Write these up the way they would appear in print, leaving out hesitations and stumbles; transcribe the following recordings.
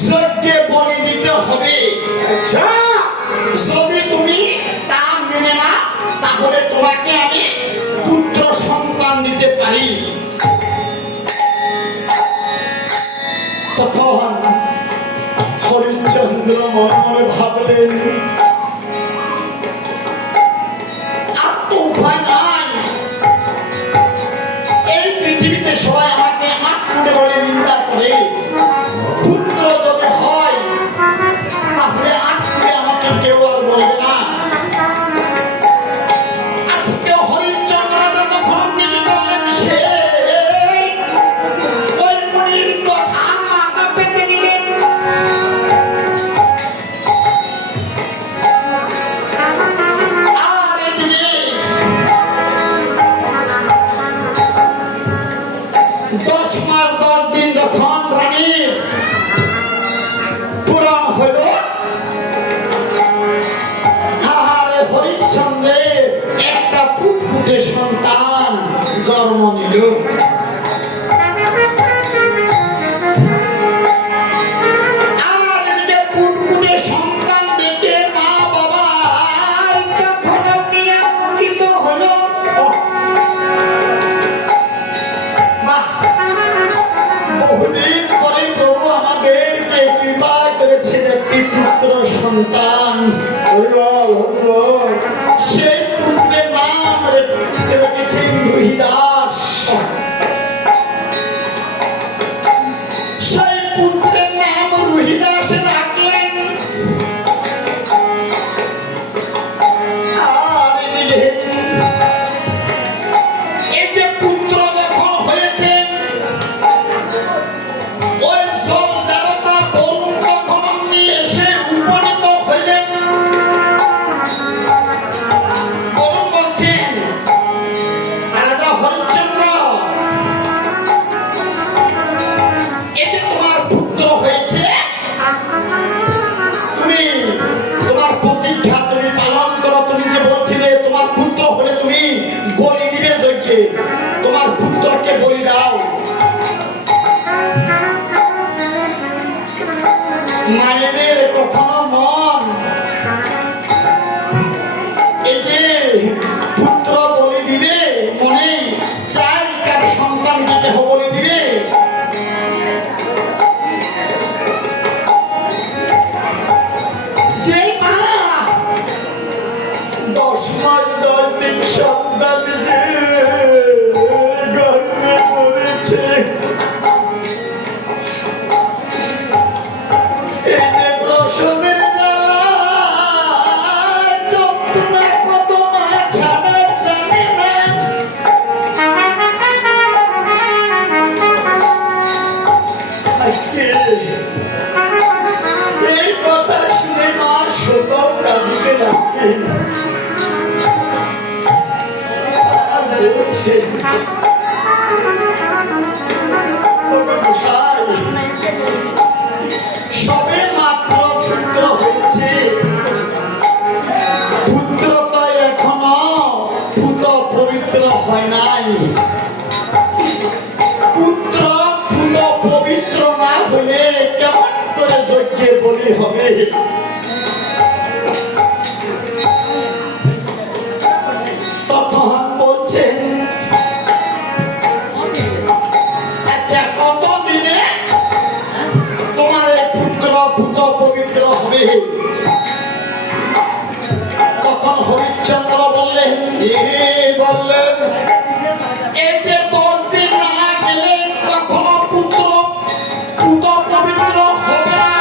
যজ্ঞে বলি দিতে হবে। আচ্ছা, যদি তুমি তা মেনে না, তাহলে তোমাকে আমি পুত্র সন্তান দিতে পারি। তখন হরিশ্চন্দ্র মনে মনে ভাবলেন, আর তো উপায় নাই। এই পৃথিবীতে সবাই আমাকে আত্মীয় বলে নিন্দা করে। পুত্র যদি হয় তাহলে আত্মীয় আমাকে কেউ আর বলবে না। আজকে হরিশ্চন্দ্র যখন নিজে করলেন, সে ওই মুনির কথা মাথা পেতে নিলেন। আর এদিকে 10 মাস 10 দিন যখন রানীর পূরণ হইল, হরিশ্চন্দ্রের একটা ফুটফুটে সন্তান জন্ম নিল। আর এদিকে ফুটফুটে সন্তান দেখে মা বাবা তখন আনন্দিত হলো। বাহ, বহুদিন পরে প্রভু আমাদেরকে কৃপা করেছেন একটি পুত্র সন্তান। সেই পুত্রের নাম রেখেছেন রুহিদাস। সেই পুত্রের নাম রুহিদাস রাখলেন। আর এই যে পুত্র যখন হয়েছে, ওই জল দেবতা বরুণ তখন নিয়ে এসে উপনীত হইলেন। বরুণ বলছেন, রাজা হরিশ্চন্দ্র, এই যে তোমার পুত্র হয়েছে, তুমি তোমার প্রতিজ্ঞা তুমি পালন করো। তুমি যে বলছিলে তোমার পুত্র হলে তুমি বলি দিবে যজ্ঞে, তোমার পুত্রকে বলি দাও। মায়েদের কখনো মন এই যে পুত্র বলি দিবে, মনে চাই কার সন্তানকে দেহ বলি দিবে। যে মা 10 মাস 10 দিন সন্তান গর্ভে পড়েছে, এই যে প্রসবের যন্ত্রণা কত মা ছাড়া জানে না। আজকে এই কথা শুনে মা শোক কাঁদিতে লাগলেন। আর বলছেন, মশাই, সবে মাত্র পুত্র হয়েছে, পুত্র তো এখনো পুত পবিত্র হয় নাই। পুত্র পুত পবিত্র না হলে কেমন করে যজ্ঞে বলি হবে? তখন বলছেন, আচ্ছা কত দিনে তোমার এই পুত্র পুত পবিত্র হবে? তখন হরিশ্চন্দ্র বললেন, বললেন এই যে 10 দিন না গেলে কখনো পুত্র পুত পবিত্র হবে না।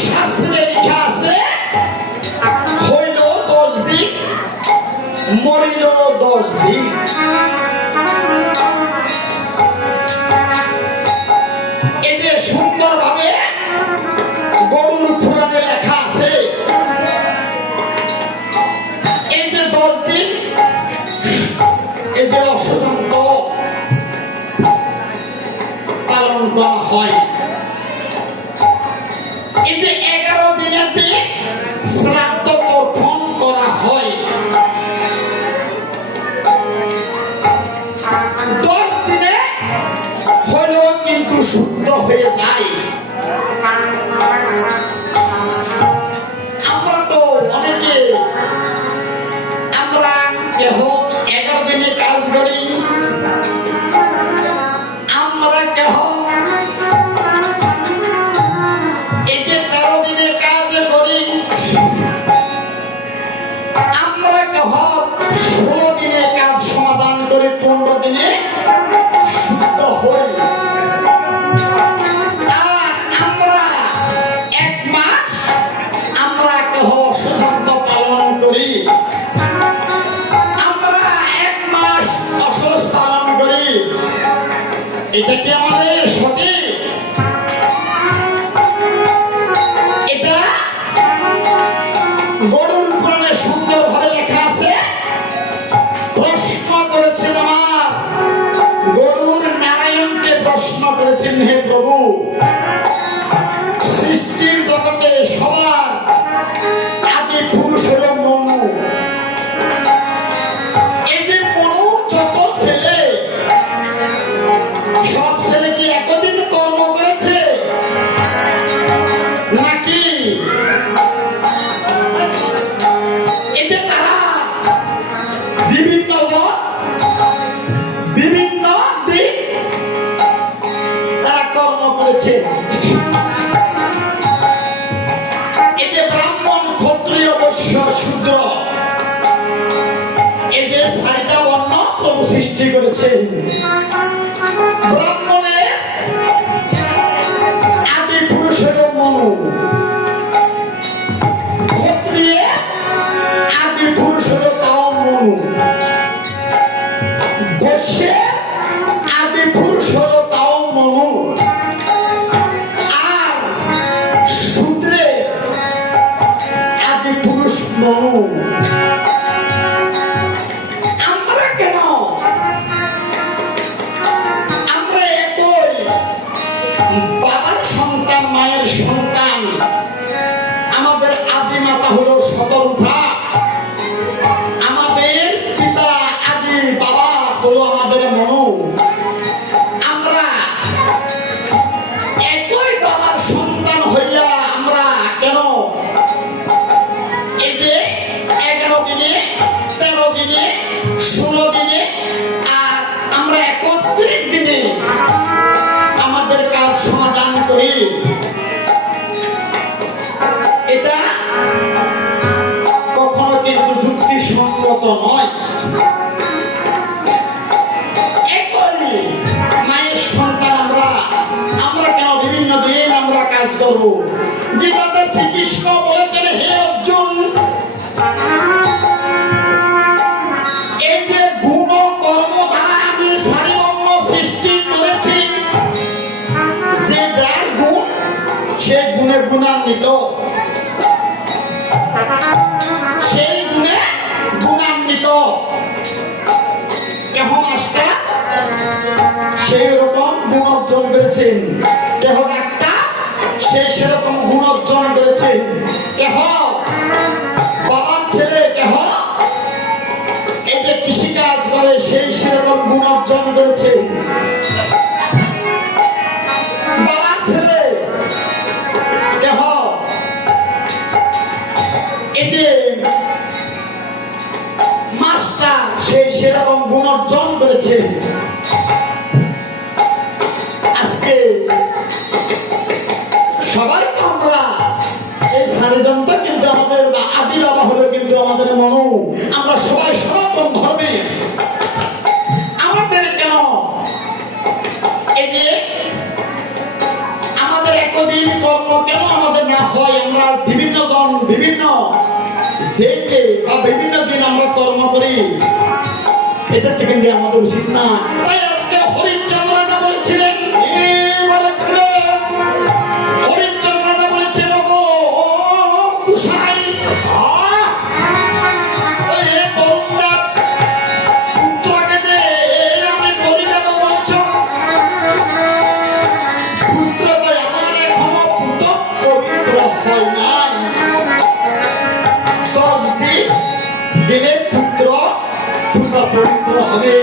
শাস্ত্রে লেখা আছে, হইল 10 দিন, মরিল 10 দিন। এই যে সুন্দর ভাবে গরুর পুরাণে লেখা আছে, এই যে 10 দিন, এই যে অষ্টযন্ত্র পালন করা হয়। এই যে 11 দিনের শ্রাদ্ধ তর্পণ করা হয়। 10 দিনে হলো শুদ্ধ হয়ে যায়। আমরা তো অনেকে আমরা কেহ 11 দিনে কাজ করি, আমরা কেহ এই যে 13 দিনে কাজ করি, আমরা কেহ 16 দিনে কাজ সমাধান করে 15 দিনে শুদ্ধ হই। আর আমরা 1 মাস আমরা কেহ সিদ্ধান্ত পালন করি, আমরা 1 মাস অসহজ পালন করি। এটা কি আমাদের সঠিক? এটা গরুর পুরাণে সুন্দর ভাবে লেখা আছে। প্রশ্ন করেছেন আমার গরুর নারায়ণকে প্রশ্ন করেছেন, হে প্রভু, সৃষ্টির জগতে সবার আদি পুরুষ হল মনু। এই যে মনু যত ছেলে, সব ছেলে কি একদিন কর্ম করেছে নাকি এতে তারা বিভিন্ন দিক তারা কর্ম করেছে? এই যে ব্রাহ্মণ, ক্ষত্রিয়, বৈশ্য, শূদ্র, এই যে 4টা বর্ণ প্রভু সৃষ্টি করেছেন। ব্রাহ্মণের আদি পুরুষ হল মনু, ক্ষত্রিয় আদি পুরুষ হল তাও মনু, বৈশ্যের আদি পুরুষ হল তাও মনু, আর শূদ্রের আদি পুরুষ মনু। আমরা কেন আমরা একই বাবার সন্তান, মায়ের সন্তান। আমাদের আদি মাতা হলো শতরূপা, আমাদের পিতা আদি বাবা হলো আমাদের মনু। আমরা একই বাবার সন্তান হইয়া আমরা কেন এই যে 11 দিনে, 13 দিনে, 16 দিনে আর আমরা 31 দিনে আমাদের কাজ সমাধান করি? এটা কখনো কিন্তু যুক্তিসঙ্গত নয়। একই মায়ের সন্তান আমরা কেন বিভিন্ন দিন আমরা কাজ করব? গীতাতে শ্রীকৃষ্ণ বলেছেন, হে অর্জুন, এই যে গুণ কর্ম দ্বারা আমি সারিবর্ণ সৃষ্টি করেছি, যে যার গুণ সেই গুণে গুণান্বিত, সেই গুণে গুণান্বিত। কেহ মাস্টার সেই রকম গুণ অর্জন করেছেন, কেহ ডাক্তার সেই সেরকম গুণ অর্জন করেছেন, কেহ বাবার ছেলে, কেহ এই যে কৃষিকাজ করে সেই সেরকম গুণ অর্জন করেছে। বাবার ছেলে, কেহ এই যে মাস্টার সেই সেরকম গুণ অর্জন করেছে। আজকে সবাই তো আমরা এই 4 জন তো কিন্তু আমাদের আদি বাবা হলো কিন্তু আমাদের মনু। আমরা সবাই সনাতন ধর্মে। আমাদের কেন এই যে আমাদের একদিন কর্ম কেন আমাদের না হয়? আমরা বিভিন্ন জন বিভিন্ন দিনে বা বিভিন্ন দিন আমরা কর্ম করি, এটা থেকে আমাদের উচিত না। তাই আজকে হরিশ্চন্দ্র রাজা বলেছিলেন, হরিশ্চন্দ্র রাজা বলেছেন, ওগো কুশাই, পুত্রকে যে আমি বলি দেব বলছ, পুত্র আমার এখনো পুত্র পবিত্র হয় নাই। 10 দিন দিলে পুত্র পবিত্র হবে।